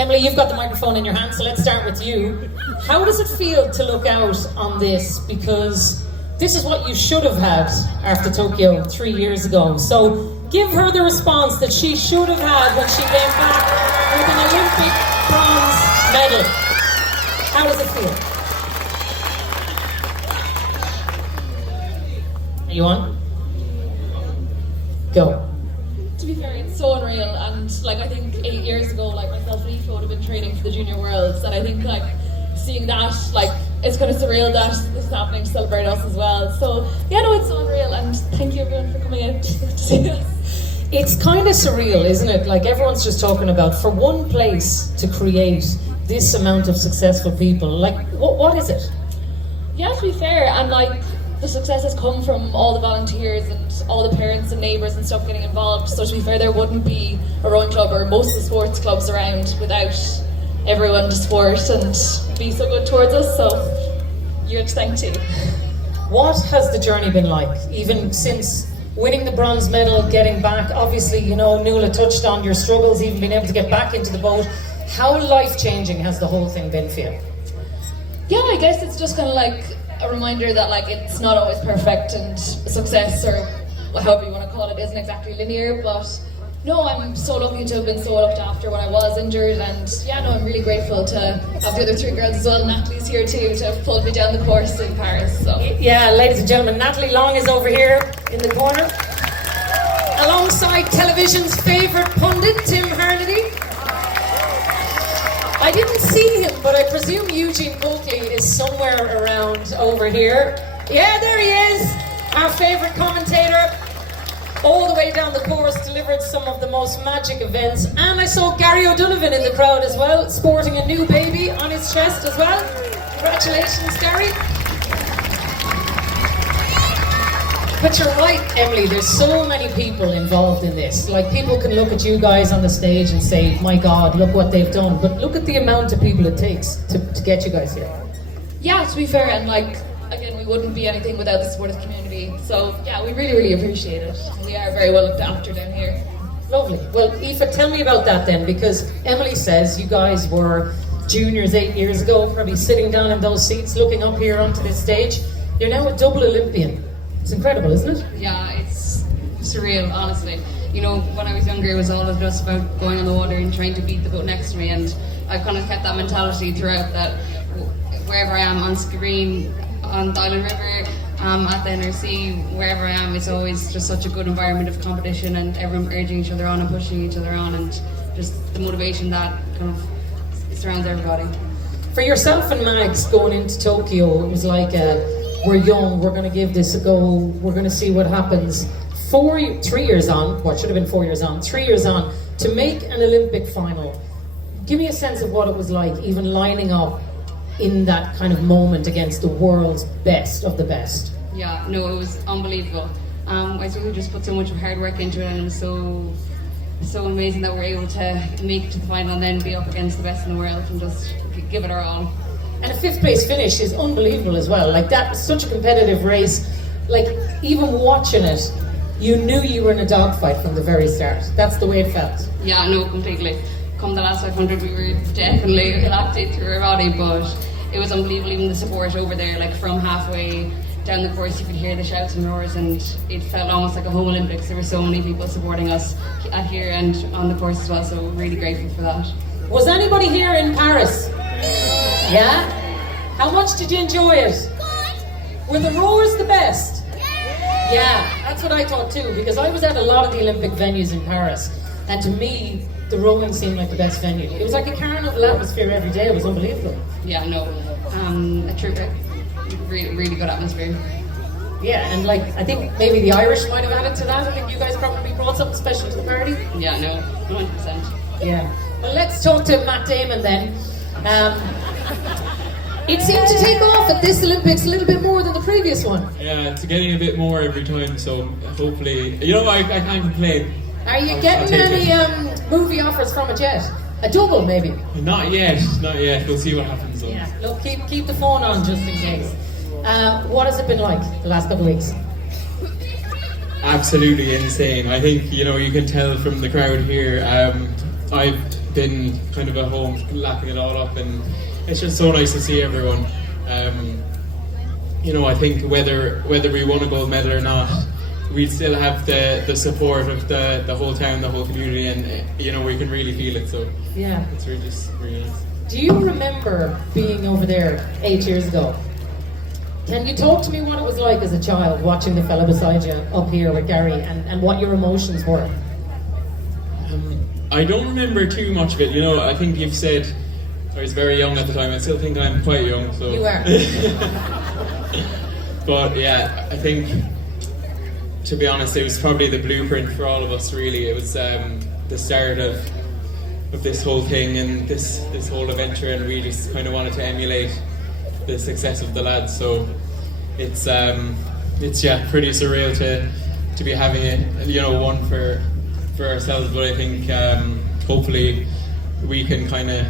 Emily, you've got the microphone in your hand, so let's start with you. How does it feel to look out on this? Because this is what you should have had after Tokyo 3 years ago. So give her the response that she should have had when she came back with an Olympic bronze medal. How does it feel? Are you on? Go. To be fair, it's so unreal, and like I think 8 years ago, like myself and Aoife would have been training for the Junior Worlds, and I think like seeing that, like it's kind of surreal that this is happening to celebrate us as well. So yeah, no, it's so unreal, and thank you everyone for coming out to see us. It's kind of surreal, isn't it? Like everyone's just talking about for one place to create this amount of successful people. Like what is it? Yeah, to be fair, and like the success has come from all the volunteers and all the parents and neighbours and stuff getting involved. So to be fair, there wouldn't be a rowing club or most of the sports clubs around without everyone to support and be so good towards us. So you're to thank too. What has the journey been like, even since winning the bronze medal, getting back? Obviously, you know, Nuala touched on your struggles, even being able to get back into the boat. How life-changing has the whole thing been for you? Yeah, I guess it's just kind of like a reminder that like it's not always perfect, and success, or however you want to call it, isn't exactly linear. But no, I'm so lucky to have been so looked after when I was injured, and yeah, no, I'm really grateful to have the other three girls as well. Natalie's here too to have pulled me down the course in Paris. So yeah, ladies and gentlemen, Natalie Long is over here in the corner, alongside television's favourite pundit, Tim Hurley. I didn't see him, but I presume Eugene Coakley is somewhere around over here. Yeah, there he is, our favourite commentator. All the way down the course, delivered some of the most magic events. And I saw Gary O'Donovan in the crowd as well, sporting a new baby on his chest as well. Congratulations, Gary. But you're right, Emily, there's so many people involved in this. Like, people can look at you guys on the stage and say, my God, look what they've done. But look at the amount of people it takes to get you guys here. Yeah, to be fair, and like, again, we wouldn't be anything without the support of the community. So yeah, we really, really appreciate it. We are very well looked after down here. Lovely. Well, Aoife, tell me about that then, because Emily says you guys were juniors 8 years ago, probably sitting down in those seats, looking up here onto this stage. You're now a double Olympian. It's incredible, isn't it? Yeah, it's surreal, honestly. You know, when I was younger, it was always just about going on the water and trying to beat the boat next to me, and I've kind of kept that mentality throughout, that wherever I am, on Skibbereen, on the Island River, at the NRC, wherever I am, it's always just such a good environment of competition, and everyone urging each other on and pushing each other on, and just the motivation that kind of surrounds everybody. For yourself and Mags going into Tokyo, it was like we're young, we're going to give this a go, we're going to see what happens. 3 years on, well, it should have been 4 years on, 3 years on, to make an Olympic final. Give me a sense of what it was like, even lining up in that kind of moment against the world's best of the best. Yeah, no, it was unbelievable. I suppose we just put so much hard work into it, and it was so amazing that we're able to make it to the final and then be up against the best in the world and just give it our all. And a 5th place finish is unbelievable as well. Like, that was such a competitive race. Like, even watching it, you knew you were in a dogfight from the very start. That's the way it felt. Yeah, no, completely. Come the last 500, we were definitely locked in through our body, but it was unbelievable. Even the support over there, like from halfway down the course, you could hear the shouts and roars, and it felt almost like a home Olympics. There were so many people supporting us at here and on the course as well, so we're really grateful for that. Was anybody here in Paris? Yeah? How much did you enjoy it? Were the rowers the best? Yeah, that's what I thought too, because I was at a lot of the Olympic venues in Paris, and to me, the rowing seemed like the best venue. It was like a carnival atmosphere every day. It was unbelievable. Yeah, no, a true, really, really good atmosphere. Yeah, and like, I think maybe the Irish might have added to that. I think you guys probably brought something special to the party. Yeah, no, 100%. Yeah. Well, let's talk to Matt Damon then. It seemed to take off at this Olympics a little bit more than the previous one. Yeah, it's getting a bit more every time, so hopefully, you know, I can't complain. Are you getting any movie offers from it yet? A double, maybe? Not yet. We'll see what happens though. Yeah, look, keep the phone on just in case. What has it been like the last couple of weeks? Absolutely insane. I think, you know, you can tell from the crowd here. I've been kind of at home lapping it all up, and it's just so nice to see everyone. You know, I think whether we won a gold medal or not, we'd still have the support of the whole town, the whole community, and you know, we can really feel it. So Yeah. it's really just really nice. Do you remember being over there 8 years ago? Can you talk to me what it was like as a child watching the fella beside you up here with Gary, and what your emotions were? I don't remember too much of it. You know, I think you've said I was very young at the time. I still think I'm quite young. So You are. But yeah, I think, to be honest, it was probably the blueprint for all of us. Really, it was the start of this whole thing and this whole adventure, and we just kind of wanted to emulate the success of the lads. So it's pretty surreal to be having it, you know, one for ourselves. But I think hopefully we can kind of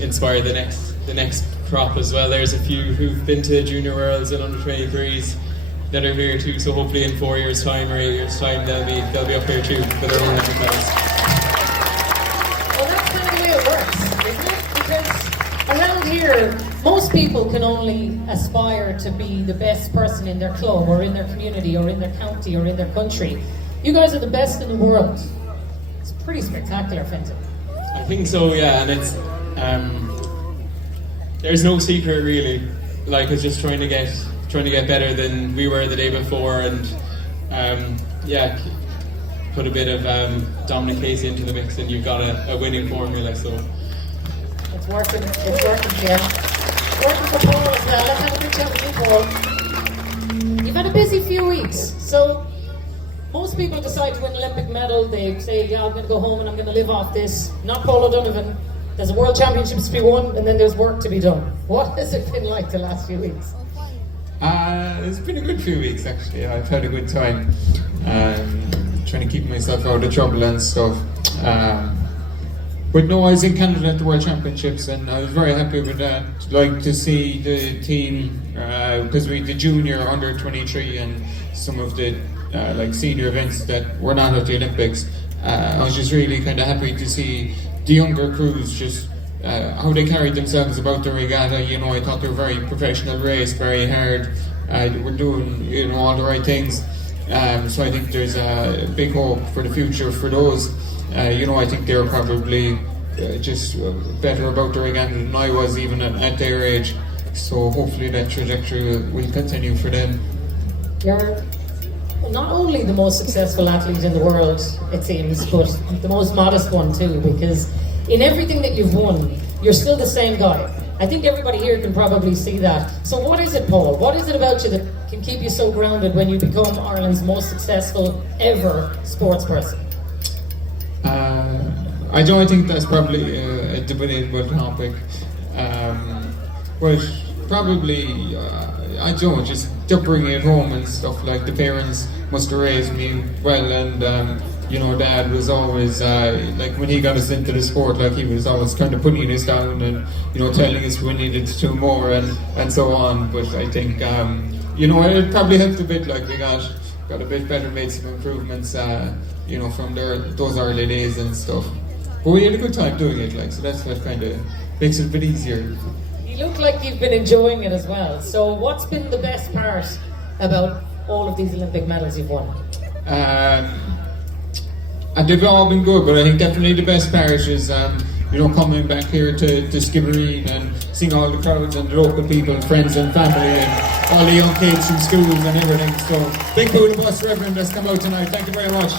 inspire the next crop as well. There's a few who've been to Junior Worlds and under 23s that are here too. So hopefully in 4 years' time or 8 years' time they'll be up here too for their own Olympic medals. Well, that's kind of the way it works, isn't it? Because around here, most people can only aspire to be the best person in their club or in their community or in their county or in their country. You guys are the best in the world. It's pretty spectacular, Fenton. I think so, yeah, and it's there's no secret really. Like, it's just trying to get better than we were the day before, and put a bit of Dominic Casey into the mix, and you've got a winning formula. So It's working, yeah. It's working for Paul as well. Let's have a big chat with you, Paul. You've had a busy few weeks, so most people decide to win an Olympic medal. They say, yeah, I'm going to go home and I'm going to live off this. Not Paul O'Donovan. There's a World Championships to be won, and then there's work to be done. What has it been like the last few weeks? It's been a good few weeks actually. I've had a good time trying to keep myself out of trouble and stuff. But no, I was in Canada at the World Championships and I was very happy with that. Like to see the team, because we did junior, under 23 and some of the like senior events that were not at the Olympics. I was just really kind of happy to see the younger crews just how they carried themselves about the regatta. You know, I thought they were very professional race, very hard. They were doing, you know, all the right things. So I think there's a big hope for the future for those. You know, I think they were probably just better about the regatta than I was even at their age. So hopefully that trajectory will continue for them. You're not only the most successful athlete in the world, it seems, but the most modest one too, because in everything that you've won, you're still the same guy. I think everybody here can probably see that. So what is it, Paul? What is it about you that can keep you so grounded when you become Ireland's most successful ever sports person? I don't think that's probably a debatable topic. But probably, I don't, just upbringing at home and stuff. Like the parents must have raised me well, and you know, Dad was always like when he got us into the sport, like he was always kind of putting us down and, you know, telling us we needed to do more and so on. But I think you know, it probably helped a bit. Like we got a bit better, made some improvements, you know, from those early days and stuff. But we had a good time doing it, like, so that's what kind of makes it a bit easier. You look like you've been enjoying it as well. So what's been the best part about all of these Olympic medals you've won? And they've all been good, but I think definitely the best part is, you know, coming back here to Skibbereen and seeing all the crowds and the local people, friends and family, and all the young kids from schools and everything. So, big pool of us, Reverend, that's come out tonight. Thank you very much.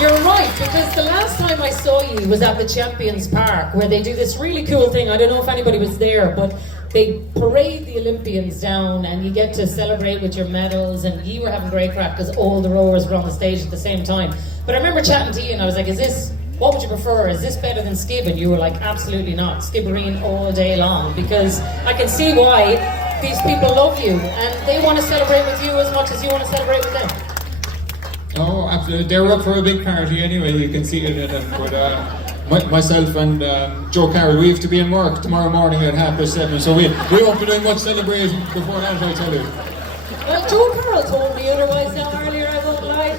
You're right, because the last time I saw you was at the Champions Park, where they do this really cool thing. I don't know if anybody was there, but they parade the Olympians down and you get to celebrate with your medals, and you were having great crack because all the rowers were on the stage at the same time. But I remember chatting to you and I was like, what would you prefer? Is this better than Skib? And you were like, absolutely not. Skibbereen all day long, because I can see why these people love you and they want to celebrate with you as much as you want to celebrate with them. Oh, absolutely. They're up for a big party anyway, you can see it in it. But myself and Joe Carroll, we have to be in work tomorrow morning at 7:30, so we won't be doing much celebrating before that, I tell you. Well, Joe Carroll told me otherwise now earlier, I won't lie.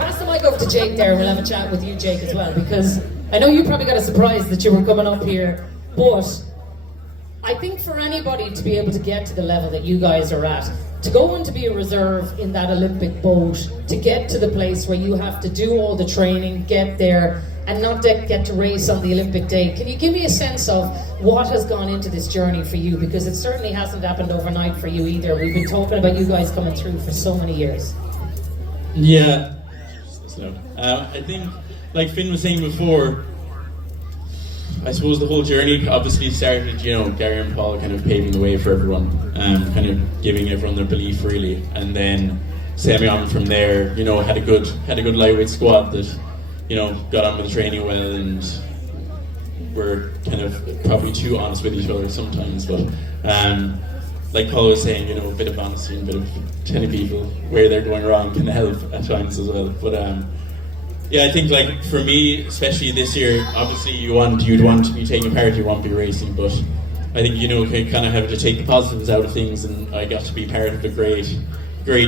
Pass the mic over to Jake there, and we'll have a chat with you, Jake, as well, because I know you probably got a surprise that you were coming up here, but I think for anybody to be able to get to the level that you guys are at, to go on to be a reserve in that Olympic boat, to get to the place where you have to do all the training, get there, and not get to race on the Olympic day. Can you give me a sense of what has gone into this journey for you? Because it certainly hasn't happened overnight for you either. We've been talking about you guys coming through for so many years. Yeah. So, I think, like Finn was saying before, I suppose the whole journey obviously started, you know, Gary and Paul kind of paving the way for everyone, kind of giving everyone their belief really, and then Sammy on from there, you know, had a good lightweight squad that, you know, got on with the training well and were kind of probably too honest with each other sometimes, but like Paul was saying, you know, a bit of honesty and a bit of telling people where they're going wrong can help at times as well, but yeah, I think like for me, especially this year, obviously you'd want to be taking part, you want to be racing, but I think, you know, you kind of have to take the positives out of things, and I got to be part of a great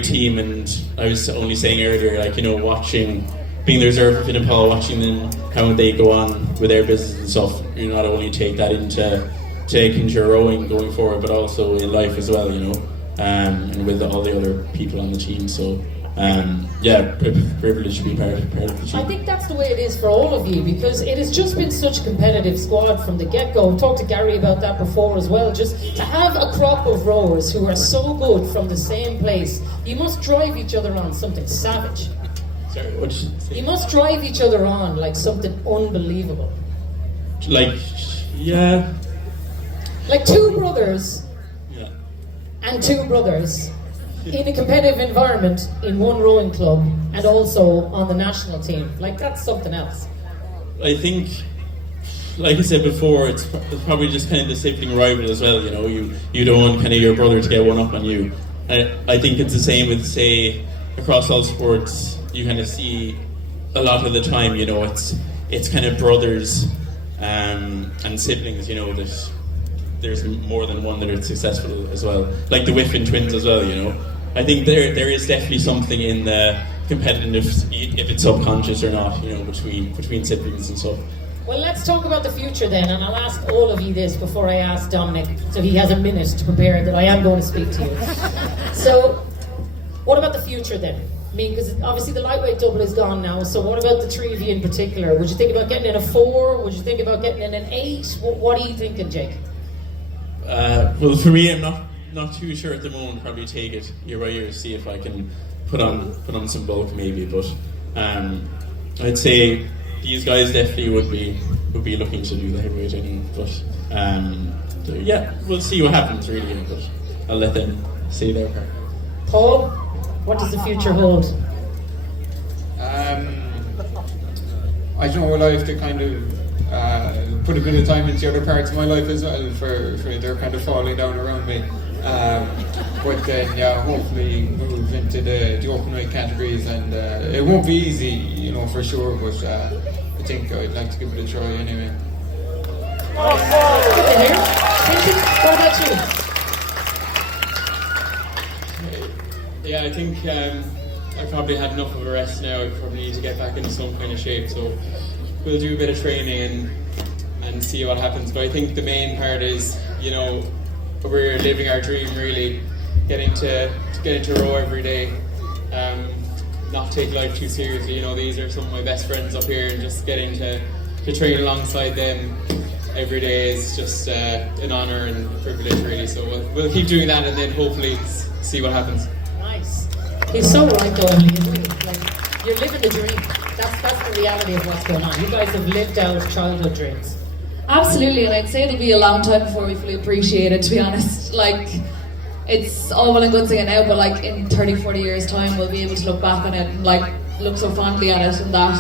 team, and I was only saying earlier, like, you know, being the reserve for Finn and Paul, watching them, how they go on with their business and stuff, you not only take that into your rowing going forward, but also in life as well, you know, and with all the other people on the team, so yeah, privileged to be part of the team. I think that's the way it is for all of you, because it has just been such a competitive squad from the get-go. I've talked to Gary about that before as well. Just to have a crop of rowers who are so good from the same place, you must drive each other on something savage. Sorry, what did you say? You must drive each other on like something unbelievable. Like, yeah. Like two brothers Yeah. and two brothers in a competitive environment in one rowing club and also on the national team. Like, that's something else. I think, like I said before, it's probably just kind of the sibling rival as well, you know, you don't want kind of your brother to get one up on you. I think it's the same with, say, across all sports, you kind of see a lot of the time, you know, it's kind of brothers and siblings, you know, that there's more than one that are successful as well. Like the Whiffen twins as well, you know. I think there is definitely something in the competitiveness, if it's subconscious or not, you know, between siblings and stuff. Well, let's talk about the future then, and I'll ask all of you this before I ask Dominic, so he has a minute to prepare that I am going to speak to you. So, what about the future then? I mean, because obviously the lightweight double is gone now, so what about the three of you in particular? Would you think about getting in a 4? Would you think about getting in an 8? What are you thinking, Jake? Well, for me, I'm not too sure at the moment. Probably take it year by year, see if I can put on some bulk maybe. But I'd say these guys definitely would be looking to do the heavyweighting. But so yeah, we'll see what happens really. But I'll let them say their part. Paul, what does the future hold? I don't know, well, I have to kind of put a bit of time into the other parts of my life as well for they're kind of falling down around me. But then, yeah, hopefully move into the open weight categories, and it won't be easy, you know, for sure, but I think I'd like to give it a try anyway. Good to hear. What about you? Yeah, I think I probably had enough of a rest now. I probably need to get back into some kind of shape, so we'll do a bit of training and see what happens. But I think the main part is, you know, we're living our dream really, getting to row every day, not take life too seriously. You know, these are some of my best friends up here, and just getting to train alongside them every day is just an honour and privilege really. So we'll keep doing that, and then hopefully see what happens. Nice. He's so right though, Emily, isn't he? Like, you're living the dream. That's the reality of what's going on. You guys have lived out childhood dreams. Absolutely, and I'd say it'll be a long time before we fully appreciate it, to be honest. Like, it's all well and good saying it now, but like in 30, 40 years time we'll be able to look back on it and like look so fondly at it, and that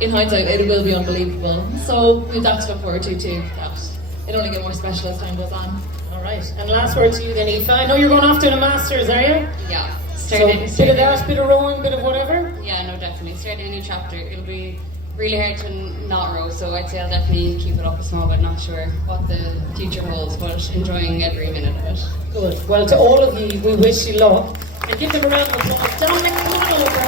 in hindsight it will be unbelievable. So we've that to look forward to too, that it'll only get more special as time goes on. Alright, and last word to you then, Aoife. I know you're going off doing a Masters, are you? Yeah. So, bit of that, bit of rowing, bit of whatever? Yeah, no, definitely. Starting a new chapter. It'll be really hard to not row, so I'd say I'll definitely keep it up a small bit. Not sure what the future holds, but enjoying every minute of it. Good. Well, to all of you, we wish you luck. And give them a round of applause. Dominic, come on over.